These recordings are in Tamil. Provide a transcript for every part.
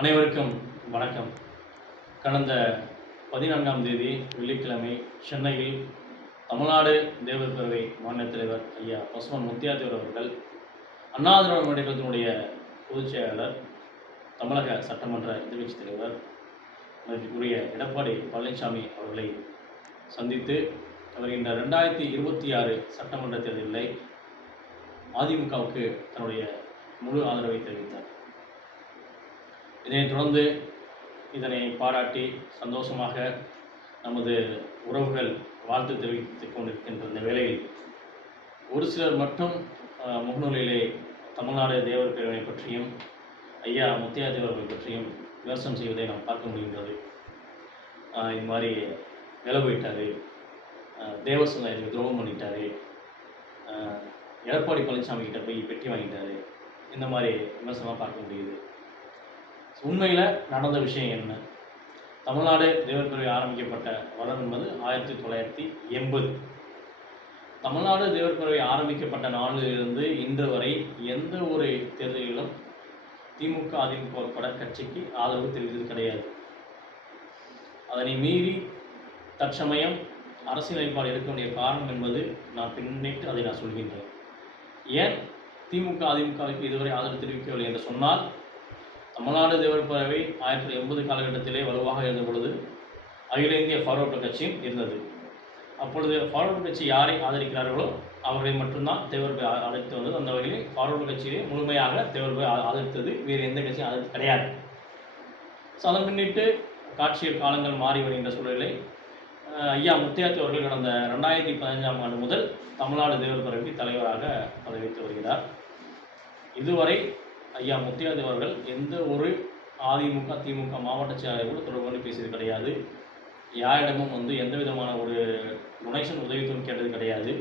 அனைவருக்கும் வணக்கம். கடந்த 14ஆம் தேதி வெள்ளிக்கிழமை சென்னையில் தமிழ்நாடு தேவர் பேரவை மாநில தலைவர் ஐயா பசுமன் முத்தியாத்தேவர் அவர்கள், அண்ணா திராவிட முன்னேற்றக் கழகத்தினுடைய பொதுச் செயலாளர், தமிழக சட்டமன்ற எதிர்க்கட்சித் தலைவர் மதிப்புக்குரிய எடப்பாடி பழனிசாமி அவர்களை சந்தித்து வருகின்ற 2026 சட்டமன்ற தேர்தலில் அதிமுகவுக்கு தன்னுடைய முழு ஆதரவை தெரிவித்தார். இதனைத் தொடர்ந்து இதனை பாராட்டி சந்தோஷமாக நமது உறவுகள் வாழ்த்து தெரிவித்துக் கொண்டிருக்கின்ற இந்த வேளையில் ஒரு சிலர் மட்டும் முகநூலிலே தமிழ்நாடு தேவர் பேரவை பற்றியும் ஐயா முத்தியாத்தேவர் அவர்கள் பற்றியும் விமர்சனம் செய்வதை நாம் பார்க்க முடிகின்றது. இது மாதிரி விலை போயிட்டார், தேவ சமுதாயத்துக்கு துரோகம் பண்ணிட்டார், எடப்பாடி பழனிசாமி கிட்ட போய் பெட்டி வாங்கிட்டார், இந்த மாதிரி விமர்சனமாக பார்க்க முடியுது. உண்மையில் நடந்த விஷயம் என்ன? தமிழ்நாடு தேவர் பேரவை ஆரம்பிக்கப்பட்ட வருடம் என்பது 1980. தமிழ்நாடு தேவர் பேரவை ஆரம்பிக்கப்பட்ட நாளிலிருந்து இன்று வரை எந்த ஒரு தேர்தலிலும் திமுக அதிமுக உட்பட கட்சிக்கு ஆதரவு தெரிவித்தது கிடையாது. அதனை மீறி தற்சமயம் அரசியல் நிலைப்பாடு எடுக்க வேண்டிய காரணம் என்பது நான் பின்னிட்டு அதை நான் சொல்கின்றேன். ஏன் திமுக அதிமுகவுக்கு இதுவரை ஆதரவு தெரிவிக்கவில்லை என்று சொன்னால், தமிழ்நாடு தேவர் பேரவை 1980 காலகட்டத்திலே வலுவாக இருந்த பொழுது அகில இந்திய ஃபார்வர்டு கட்சியும் இருந்தது. அப்பொழுது ஃபார்வர்டு கட்சி யாரை ஆதரிக்கிறார்களோ அவர்களை மட்டும்தான் தேவர் பேரவை ஆதரித்து வந்தது. அந்த வகையில் ஃபார்வர்டு கட்சியை முழுமையாக தேவர் பேரவை ஆதரித்தது வேறு எந்த கட்சியும் ஆதரித்து கிடையாது. ஸோ அதன் பின்னிட்டு காட்சியல் காலங்கள் மாறி வருகின்ற சூழலை ஐயா முத்தியாத்தேவர் அவர்கள் கடந்த 2015ஆம் ஆண்டு முதல் தமிழ்நாடு தேவர் பேரவைக்கு தலைவராக பதவியேற்று வருகிறார். இதுவரை ஐயா முத்தியாத்தேவர் அவர்கள் எந்த ஒரு அதிமுக திமுக மாவட்ட செயலாளர்களோடு தொடர்பு கொண்டு பேசியது கிடையாது. யாரிடமும் எந்த விதமான ஒரு டொனேஷன் உதவித்தொகை கேட்டது கிடையாது.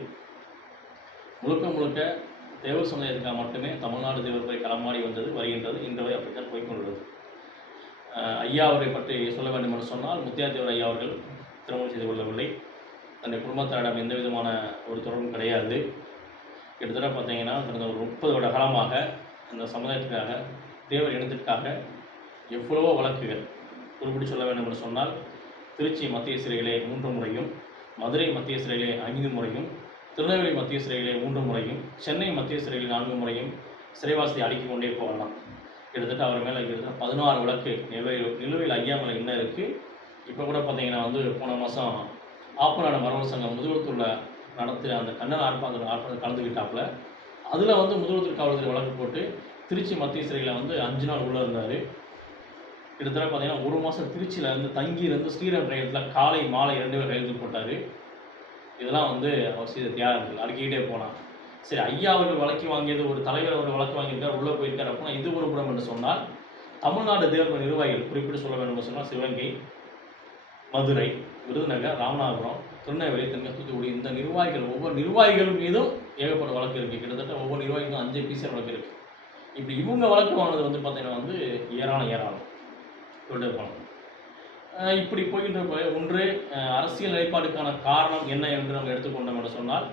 முழுக்க தேவர் சமுதாயத்துக்காக மட்டுமே தமிழ்நாடு தேவர் பேரவை களமாடி வந்தது, வருகின்றது, இன்று வரை அப்படித்தான் போய்கொண்டுள்ளது. ஐயா அவரை பற்றி சொல்ல வேண்டும் என்று சொன்னால், முத்தியாத்தேவர் ஐயா அவர்கள் திருமணம் செய்து கொள்ளவில்லை. தன்னுடைய குடும்பத்தாரிடம் எந்த விதமான ஒரு தொடர்பும் கிடையாது. கிட்டத்தட்ட பார்த்தீங்கன்னா கடந்த ஒரு 30 வருட காலமாக அந்த சமுதாயத்துக்காக தேவர் இனத்திற்காக எவ்வளவோ வழக்குகள், குறிப்பிட்டு சொல்ல வேண்டும் என்று சொன்னால், திருச்சி மத்திய சிறையிலே 3 முறையும், மதுரை மத்திய சிறையிலே 5 முறையும், திருநெல்வேலி மத்திய சிறையிலே 3 முறையும், சென்னை மத்திய சிறையில் 4 முறையும் சிறைவாசத்தை அடுக்கிக் கொண்டே போகலாம். கிட்டத்தட்ட அவர் மேலே கிட்டத்தட்ட 16 வழக்கு நிலுவையில் ஐயா மேலே இன்னும் இருக்குது. இப்போ கூட பார்த்தீங்கன்னா போன மாதம் ஆப்பநாடு மரபு சங்கம் முதுகுளத்தூரில் நடத்தி அந்த கண்டன ஆர்ப்பாட்டத்தில் கலந்துக்கிட்டாப்புல. அதில் முதுகுளத்தூர் காவல்துறை வழக்கு போட்டு திருச்சி மத்திய சிறையில் 5 நாள் உள்ளே இருந்தார். கிட்டத்தட்ட பார்த்தீங்கன்னா 1 மாதம் திருச்சியில் தங்கியிருந்து ஸ்ரீரங்கம் ரயிலத்தில் காலை மாலை 2 பேர் கையெழுத்து போட்டார். இதெல்லாம் அவர் செய்த தியாகங்கள் அடுக்கிக்கிட்டே போனான். சரி, ஐயா அவர்கள் வழக்கு வாங்கியது, ஒரு தலைவர் அவர்கள் வழக்கு வாங்கியிருக்கார், உள்ளே போயிருக்கார் அப்படின்னா இது ஒரு புறம் என்று சொன்னால், தமிழ்நாடு தேவர் நிர்வாகிகள் குறிப்பிட்டு சொல்ல வேண்டும் சொன்னால் சிவகங்கை, மதுரை, விருதுநகர், ராமநாதபுரம், திருநெல்வேலி, தென்காசி, தூத்துக்குடி இந்த நிர்வாகிகள் ஒவ்வொரு நிர்வாகிகள் மீதும் ஏகப்பட்ட வழக்கு இருக்குது. கிட்டத்தட்ட ஒவ்வொரு நிர்வாகிகளும் 5 பிசிஆர் வழக்கு இருக்குது. இப்படி இவங்க வழக்கு வாங்கினது பார்த்தீங்கன்னா ஏராளம் சொல்லிட்டு போனோம். இப்படி போகின்ற ஒன்று அரசியல் நிலைப்பாடுக்கான காரணம் என்ன என்று நம்ம எடுத்துக்கொண்டோம் என்று சொன்னால்,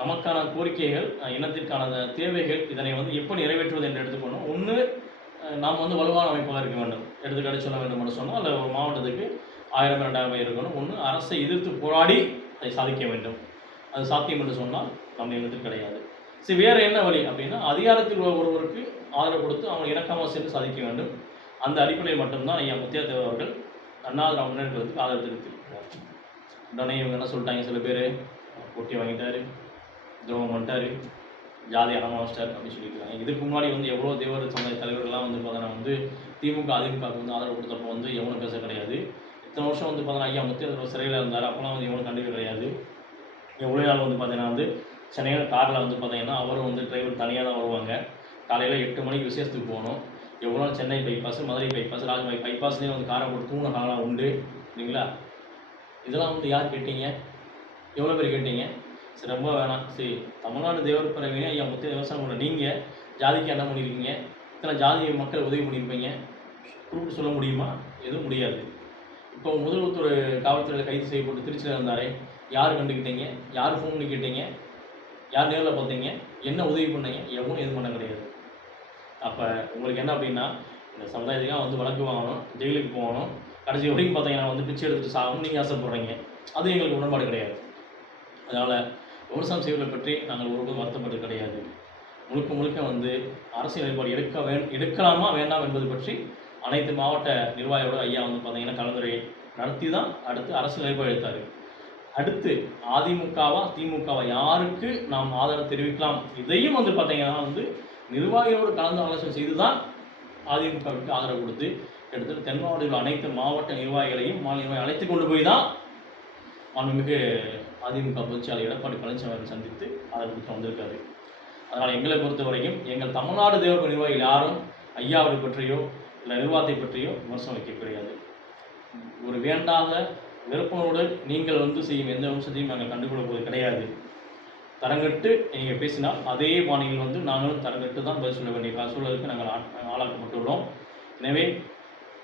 நமக்கான கோரிக்கைகள், இனத்திற்கான தேவைகள், இதனை எப்படி நிறைவேற்றுவது என்று எடுத்துக்கொண்டோம். ஒன்று, நாம் வலுவான அமைப்பாக இருக்க வேண்டும். எடுத்துக்காட்டு சொல்ல வேண்டும் என்று சொன்னால், அதில் ஒரு மாவட்டத்துக்கு 1000 2000 பேர் இருக்கணும். ஒன்று, அரசை எதிர்த்து போராடி அதை சாதிக்க வேண்டும். அது சாத்தியம் என்று சொன்னால் நம்ம இனத்தில் கிடையாது. சரி, வேறு என்ன வழி அப்படின்னா, அதிகாரத்தில் ஒருவருக்கு ஆதரவு கொடுத்து அவங்க இணக்கமாக சென்று சாதிக்க வேண்டும். அந்த அடிப்படையில் மட்டும்தான் ஐயா முத்தியாத்தேவர் அவர்கள் அண்ணா திராவிட முன்னேற்றக் கழகத்துக்கு ஆதரவு தெரிவித்திருக்கிறார். உடனே இவங்க என்ன சொல்லிட்டாங்க, சில பேர் போட்டி வாங்கிட்டார், துரோகம் பண்ணிட்டார், ஜாதி அடமாச்சிட்டார் அப்படின்னு சொல்லியிருக்காங்க. இதுக்கு முன்னாடி எவ்வளோ தேவர் சமுதாய தலைவர்கள்லாம் பார்த்தீங்கன்னா திமுக அதிமுகவுக்கு ஆதரவு கொடுத்தப்போ எவனும் பேச கிடையாது. இத்தனை வருஷம் பார்த்தீங்கன்னா ஐயா முத்தியாத்தேவர் சிறையில் இருந்தார், அப்போலாம் எவனும் கண்டுக்க கிடையாது. எவ்வளோ நாள் பார்த்தீங்கன்னா சென்னையில் காரில் பார்த்தீங்கன்னா அவரும் டிரைவர் தனியாக தான் வருவாங்க. காலையில் 8 மணிக்கு விசேஷத்துக்கு போகணும். எவ்வளோ சென்னை பைபாஸ், மதுரை பைபாஸ், ராஜபாய் பைபாஸ்லேயும் காரை போட்டு தூண காலம் உண்டு இல்லைங்களா? இதெல்லாம் யார் கேட்டீங்க? எவ்வளோ பேர் கேட்டீங்க? சரி, ரொம்ப வேணாம். சரி, தமிழ்நாடு தேவர் பேரவை ஐயா முத்திய விவசாயம் பண்ண நீங்கள் ஜாதிக்கு என்ன பண்ணியிருக்கீங்க? இத்தனை ஜாதி மக்கள் உதவி பண்ணியிருப்பீங்க, குறிப்பிட்டு சொல்ல முடியுமா? எதுவும் முடியாது. இப்போ முதல்வர் காவல்துறையில் கைது செய்யப்பட்டு திருச்சியில் இருந்தாரே, யார் கண்டுக்கிட்டீங்க? யார் ஃபோன் பண்ணி கேட்டீங்க? யார் நேரில் பார்த்தீங்க? என்ன உதவி பண்ணீங்க? எவனும் எதுவும் பண்ண கிடையாது. அப்போ உங்களுக்கு என்ன அப்படின்னா, இந்த சமுதாயத்துக்காக வந்து வழக்கு வாங்கணும், ஜெயிலுக்கு போகணும், கடைசி வரைக்கும் பார்த்தீங்கன்னா வந்து பிச்சை எடுத்துட்டு சாகணும்னு நீங்கள் ஆசைப்படுறீங்க. அது எங்களுக்கு உடன்பாடு கிடையாது. அதனால் விமர்சனம் செய்வதை பற்றி நாங்கள் ஒருபோதும் வருத்தப்பட்டது கிடையாது. முழுக்க முழுக்க வந்து அரசியல் நிலைப்பாடு எடுக்கலாமா வேண்டாம் என்பது பற்றி அனைத்து மாவட்ட நிர்வாகியோட ஐயா வந்து பார்த்தீங்கன்னா கலந்துரை நடத்தி தான் அடுத்து அரசியல் நிலைப்பாடு எடுத்தார். அடுத்து அதிமுகவா திமுகவா யாருக்கு நாம் ஆதரவு தெரிவிக்கலாம், இதையும் வந்து பார்த்தீங்கன்னா வந்து நிர்வாகிகளோடு கலந்து ஆலோசனை செய்து தான் அதிமுகவுக்கு ஆதரவு கொடுத்து எடுத்துட்டு தென் மாவட்டத்தில் அனைத்து மாவட்ட நிர்வாகிகளையும் மாநில நிர்வாகி அழைத்து கொண்டு போய் தான் மாண்புமிகு அதிமுக பொதுச்செயலாளர் எடப்பாடி பழனிசாமி அவர்கள் சந்தித்து ஆதரவு கொடுத்து வந்திருக்காரு. அதனால் எங்களை பொறுத்த வரைக்கும் எங்கள் தமிழ்நாடு தேவர்கள் நிர்வாகிகள் யாரும் ஐயாவை பற்றியோ இல்லை நிர்வாகத்தை பற்றியோ விமர்சனம் வைக்க கிடையாது. ஒரு வேண்டாத விருப்பங்களோடு நீங்கள் வந்து செய்யும் எந்த விமர்சனத்தையும் நாங்கள் கண்டுகொள்ள போவது கிடையாது. தரங்கட்டு நீங்கள் பேசினால் அதே பாணியில் வந்து நாங்களும் தரங்கட்டு தான் பதில் சொல்ல வேண்டிய சூழலுக்கு நாங்கள் ஆளாக்கப்பட்டுள்ளோம். எனவே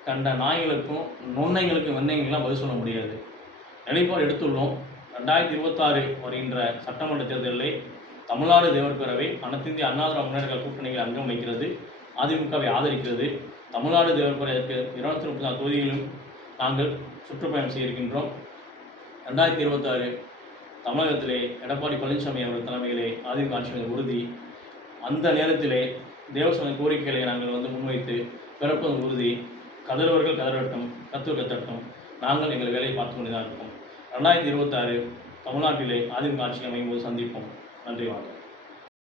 கண்ட நாய்களுக்கும் நொன்னைகளுக்கும் வெண்ணைகளுக்கெல்லாம் பதில் சொல்ல முடியாது. நிலைப்பாடு எடுத்துள்ளோம். 2026 வருகின்ற சட்டமன்ற தேர்தலில் தமிழ்நாடு தேவர் பேரவை அனைத்து இந்திய அண்ணா திராவிட முன்னேற்ற கூட்டணியில் அங்கம் வைக்கிறது, அதிமுகவை ஆதரிக்கிறது. தமிழ்நாடு தேவர் பேரவைக்கு 234 தொகுதிகளிலும் நாங்கள் சுற்றுப்பயணம் செய்ய இருக்கின்றோம். 2026 தமிழகத்திலே எடப்பாடி பழனிசாமி அவர்கள் தலைமையிலே அதிமுக ஆட்சி உறுதி. அந்த நேரத்திலே தேவசமய கோரிக்கைகளை நாங்கள் வந்து முன்வைத்து பிறப்பது உறுதி. கதறுவர்கள் கதறட்டும், கத்துவர் கத்தட்டும், நாங்கள் எங்கள் வேலையை பார்த்து கொண்டு தான் இருக்கோம். 2026 தமிழ்நாட்டிலே அதிமுக ஆட்சி அமையும் போது சந்திப்போம். நன்றி, வணக்கம்.